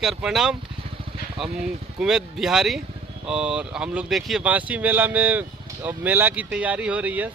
नमस्कार प्रणाम। हम कुमैत बिहारी और हम लोग देखिए बांसी मेला में अब मेला की तैयारी हो रही है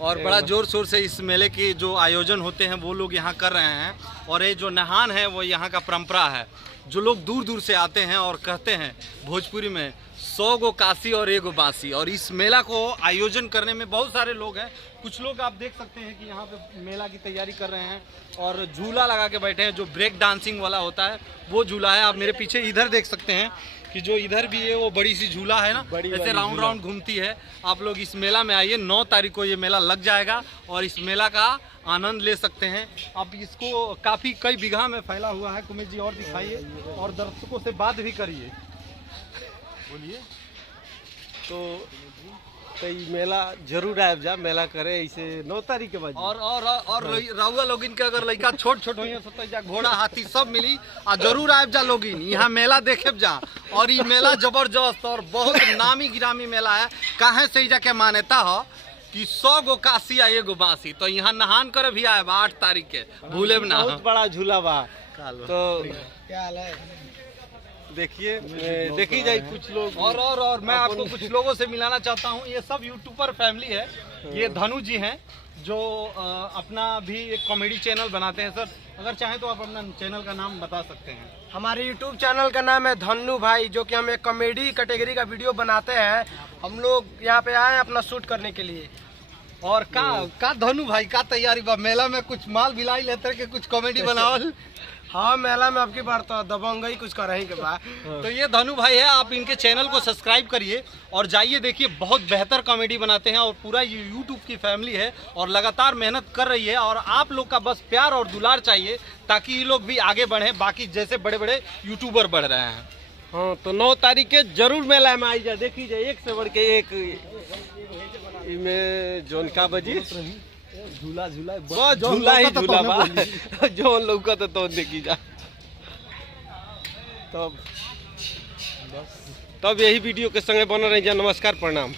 और बड़ा जोर शोर से इस मेले के जो आयोजन होते हैं वो लोग यहाँ कर रहे हैं। और ये जो नहान है वो यहाँ का परंपरा है। जो लोग दूर दूर से आते हैं और कहते हैं भोजपुरी में 100 गो काशी और 1 गो बांसी। और इस मेला को आयोजन करने में बहुत सारे लोग हैं। कुछ लोग आप देख सकते हैं कि यहाँ पे मेला की तैयारी कर रहे हैं और झूला लगा के बैठे हैं, जो ब्रेक डांसिंग वाला होता है वो झूला है। आप मेरे पीछे इधर देख सकते हैं कि जो इधर भी है वो बड़ी सी झूला है ना, ऐसे राउंड राउंड घूमती है। आप लोग इस मेला में आइए, 9 तारीख को ये मेला लग जाएगा और इस मेला का आनंद ले सकते हैं। अब इसको काफ़ी कई बीघा में फैला हुआ है। कुमेत जी और दिखाइए और दर्शकों से बात भी करिए, बोलिए। तो ये मेला जरूर आए जा, मेला करे इसे 9 तारीख के बाद। और रउआ लोगिन के अगर लड़का छोट छोट हो तो जा घोड़ा हाथी सब मिली आ जरूर आए जा लोगिन यहाँ मेला देखे जा। और ये मेला जबरदस्त और बहुत नामी गिरामी मेला है। कहे से जाके मान्यता हो कि 100 गो काशी आ 1 गो बांसी। तो यहाँ नहान करे भी आए 8 तारीख के, भूले ना। बहुत बड़ा झूला बा। तो क्या हाल है? देखिए देखी जाए कुछ लोग और मैं आपको कुछ लोगों से मिलाना चाहता हूँ। ये सब यूट्यूबर फैमिली है। ये धनु जी हैं जो अपना भी एक कॉमेडी चैनल बनाते हैं। सर अगर चाहें तो आप अपना चैनल का नाम बता सकते हैं। हमारे YouTube चैनल का नाम है धन्नू भाई, जो कि हम एक कॉमेडी कैटेगरी का वीडियो बनाते हैं। हम लोग यहाँ पे आए अपना शूट करने के लिए। और का धनु भाई का तैयारी बा मेला में कुछ माल भिलाई लेते के कुछ कॉमेडी बनावल। हाँ, मेला में अब की बार तो दबंग ही कुछ कर रही के बाद। तो ये धनु भाई है, आप इनके चैनल को सब्सक्राइब करिए और जाइए देखिए, बहुत बेहतर कॉमेडी बनाते हैं। और पूरा ये यूट्यूब की फैमिली है और लगातार मेहनत कर रही है। और आप लोग का बस प्यार और दुलार चाहिए ताकि ये लोग भी आगे बढ़ें, बाकी जैसे बड़े बड़े यूट्यूबर बढ़ रहे हैं। हाँ, तो 9 तारीख के जरूर मेला में आई जा। देखी जाए एक से बढ़ के एक इमें जोन का बजी झूला झूला बस झूला ही झूला बा जो लौका तो देखी जा। तब यही वीडियो के संगे बना रही जा। नमस्कार प्रणाम।